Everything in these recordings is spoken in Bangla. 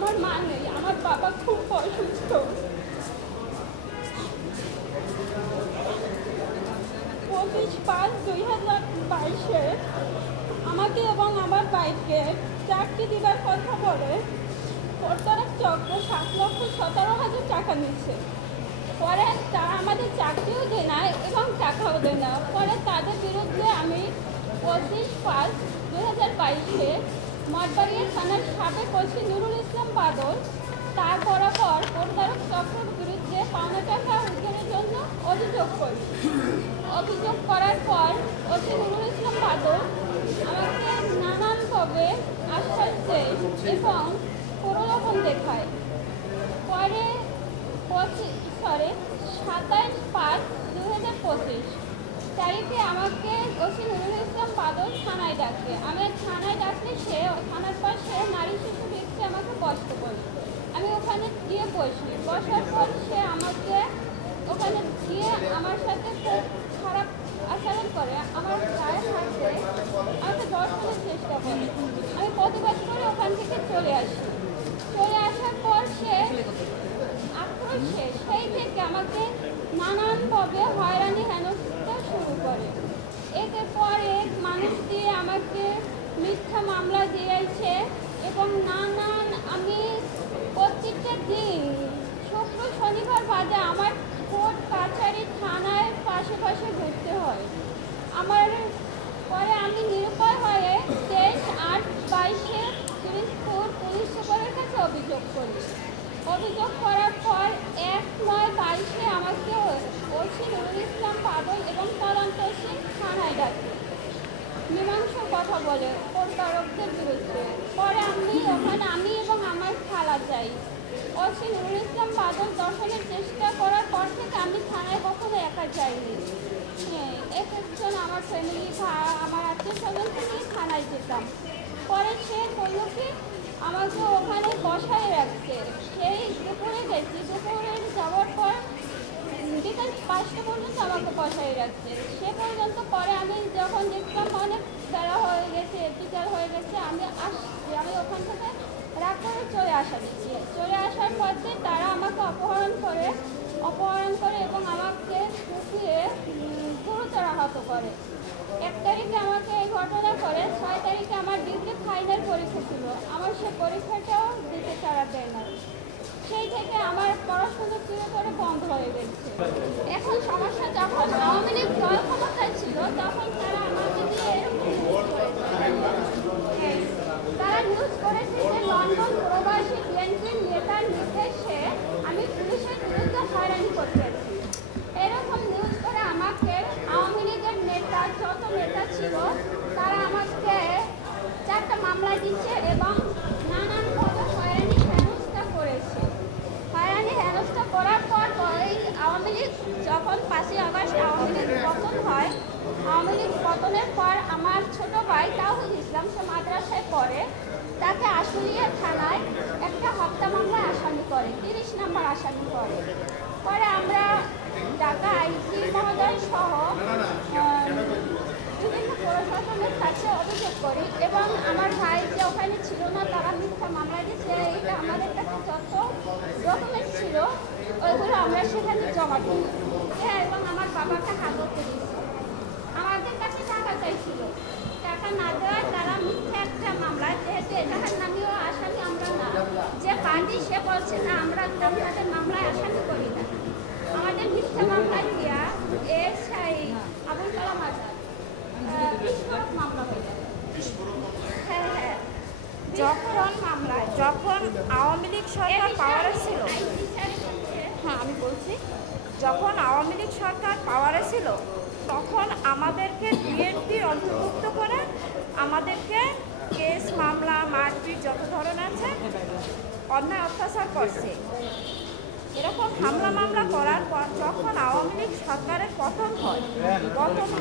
আমার মা নেই, আমার বাবা খুব অসুস্থ। 25/5/2022 আমাকে এবং আমার বাইককে চাকরি দেওয়ার কথা বলে প্রতারক চক্র 7,17,000 টাকা নিচ্ছে। পরে তারা আমাদের চাকরিও দেয় না এবং টাকাও দেয় না। পরে তাদের বিরুদ্ধে আমি 25/5/2022 মঠবাড়িয়া থানার সাবেক ওসি নুরুল ইসলাম বাদল তার বরাবর প্রতারক চক্রের বিরুদ্ধে পাওনা টাকা উদ্ধারের জন্য অভিযোগ করি। অভিযোগ করার পর ওসি নুরুল ইসলাম বাদল আমাকে নানানভাবে আশ্বাস দেয় এবং প্রলোভন দেখায়। পরে 27/5/2025 তারিখে আমাকে ওসি নুরুল ইসলাম বাদল থানায় ডাকে। আমি থানায় ডাকলে সে থানার পাশে নারী শিশু রিক্সে আমাকে কষ্ট করে। আমি ওখানে গিয়ে বসি। বসার পর সে আমাকে ওখানে গিয়ে আমার সাথে খুব খারাপ আচরণ করে, আমার গায়ে হাত দিয়ে আমাকে ধর্ষণের চেষ্টা করে। আমি প্রতিবাদ করে ওখান থেকে চলে আসি। চলে আসার পর সে আক্রোশে সেই থেকে আমাকে নানানভাবে হয়রানি হেনস্থা শুরু করে। একের পর এক মানুষ দিয়ে আমাকে মিথ্যা মামলা দিয়েছে এবং নানান আমি প্রত্যেকটা দিন শুক্র শনিবার বাদে আমার কোর্ট কাছারি থানায় পাশে পাশে ঘুরতে হয়। আমার পরে আমি নিরুপায় হয়ে 23/8/22 পিরিজপুর পুলিশ সুপারের কাছে অভিযোগ করি। অভিযোগ করার পর 1/9/22 আমাকে ওসি নুরুল ইসলাম বাদল এবং তদন্ত সিং থানায় ডাকে। মীমাংস কথা বলে প্রতারকদের বিরুদ্ধে। পরে আমি এবং আমার খালা যাই। ওসি নুরুল ইসলাম বাদল দর্শনের চেষ্টা করার পর থেকে আমি থানায় কখনো একা যাইনি। এক একজন আমার ফ্যামিলি বা আমার আত্মীয় স্বজনকে নিয়ে থানায় যেতাম। পরে সে বলল কি আমাকে ওখানে বসায় রাখছে। সেই দুপুরে গেছি, দুপুরে যাওয়ার পর বিকাল 5টা পর্যন্ত আমাকে বসায় রাখছে। সে পর্যন্ত পরে আমি যখন দেখলাম অনেক বেড়া হয়ে গেছে, বিকাল হয়ে গেছে, আমি আসছি। আমি ওখান থেকে রাগ করে চলে দিচ্ছি। চলে আসার পথে তারা আমাকে অপহরণ করে এবং আমাকে কুপিয়ে গুরুতর আহত করে। 1 তারিখে আমাকে এই ঘটনা করে। 6 তারিখে আমার ডিগ্রি ফাইনাল পরীক্ষা ছিল। আমার সে পরীক্ষাটাও দিতে তারা দেয় না। সেই থেকে আমার পড়াশোনা চিরতরে বন্ধ হয়ে গেছে। এখন সমস্যা, যখন আওয়ামী লীগ দল ক্ষমতায় ছিল তখন তারা আমাকে দিয়ে তারা নিউজ করেছে যে লন্ডন প্রবাসী বিএনপির নেতার নির্দেশে আমি পুলিশের বিরুদ্ধে হয়রানি করতেছি। এরকম নিউজ করে আমাকে আওয়ামী লীগের নেতা যত নেতা ছিল তারা আমাকে 4টা মামলা দিচ্ছে এবং নানানভাবে হয়রানি হেনস্থা করেছে। হয়রানি হেনস্থা করার পর আওয়ামী লীগ যখন 5ই আগস্ট আওয়ামী লীগ পতন হয়, আওয়ামী লীগ পতনের পর আমার ছোট ভাই তাওহিদ ইসলাম সে মাদ্রাসায় পড়ে, তাকে আশুলিয়া থানায় একটা হত্যা মামলায় আসামি করে, 30 নম্বর আসামি করে। পরে আমরা ঢাকা আইসি মহোদয় সহ বিভিন্ন প্রশাসনের কাছে অভিযোগ করি এবং আমার ভাই যে ওখানে ছিল না তারা মিথ্যা মামলা দিয়েছে, এটা আমাদের কাছে যত ডকুমেন্ট ছিল ওইগুলো আমরা সেখানে জমা দিই। হ্যাঁ, এবং আমার বাবাকে হাজতে দিয়েছে। আমাদের কাছে টাকা চাইছিল, টাকা না দেওয়ায় তারা মিথ্যা একটা মামলা, যেহেতু এটার নামীয় আসামি আমরা না, যে পার্টি সে বলছে না আমরা আপনাদের মামলায় আসামি করি না, আমাদের মিথ্যা মামলা দিয়া আবুল কালাম আজাদ বিস্ফোরক মামলা হয়ে যায়। হ্যাঁ, যখন আওয়ামী লীগ সরকার পাওয়ারে ছিল, হ্যাঁ আমি বলছি, যখন আওয়ামী লীগ সরকার পাওয়ারে ছিল তখন আমাদেরকে বিএনপির অন্তর্ভুক্ত করে আমাদেরকে কেস মামলা মারপিট যত ধরনের আছে অন্যায় অত্যাচার করছে। এরকম হামলা মামলা করার পর যখন আওয়ামী লীগ সরকারের পতন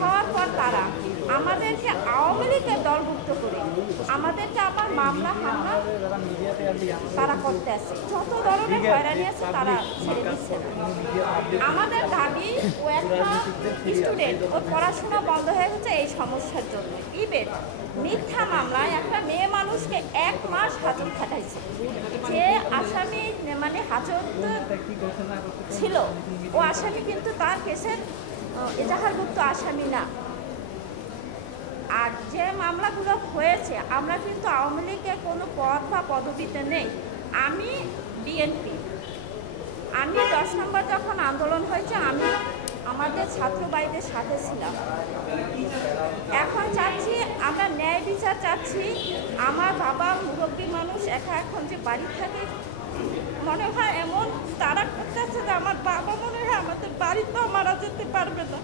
হওয়ার পর তারা আমাদেরকে আওয়ামী লীগের দলভুক্ত করে আমাদেরকে আবার মামলা হামলা তারা করতে আসে, যত ধরনের হয়রানি আছে তারা ছেড়ে দিচ্ছে না। আমাদের দাবি, ও একটা স্টুডেন্ট, ওর পড়াশোনা বন্ধ হয়ে গেছে এই সমস্যার জন্য। ইভেন মিথ্যা মামলায় একটা মেয়ে মানুষকে 1 মাস হাজত খাটাইছে। যে আসামি মানে হাজত ছিল ও আসামি কিন্তু তার কেসের এজাহারভুক্ত আসামি না। আর যে মামলাগুলো হয়েছে আমরা কিন্তু আওয়ামী লীগের কোনো পদ বা পদবিতে নেই। আমি বিএনপি, আমি 10 নম্বর যখন আন্দোলন হয়েছে আমি আমাদের ছাত্র ভাইদের সাথে ছিলাম। এখন চাচ্ছি আমরা ন্যায় বিচার চাচ্ছি। আমার বাবা মুরব্বী মানুষ একা এখন যে বাড়ি থাকে মনে হয় এমন তারা করতেছে যে আমার বাবা মনে হয় আমাদের বাড়িতেও মারা যেতে পারবে না।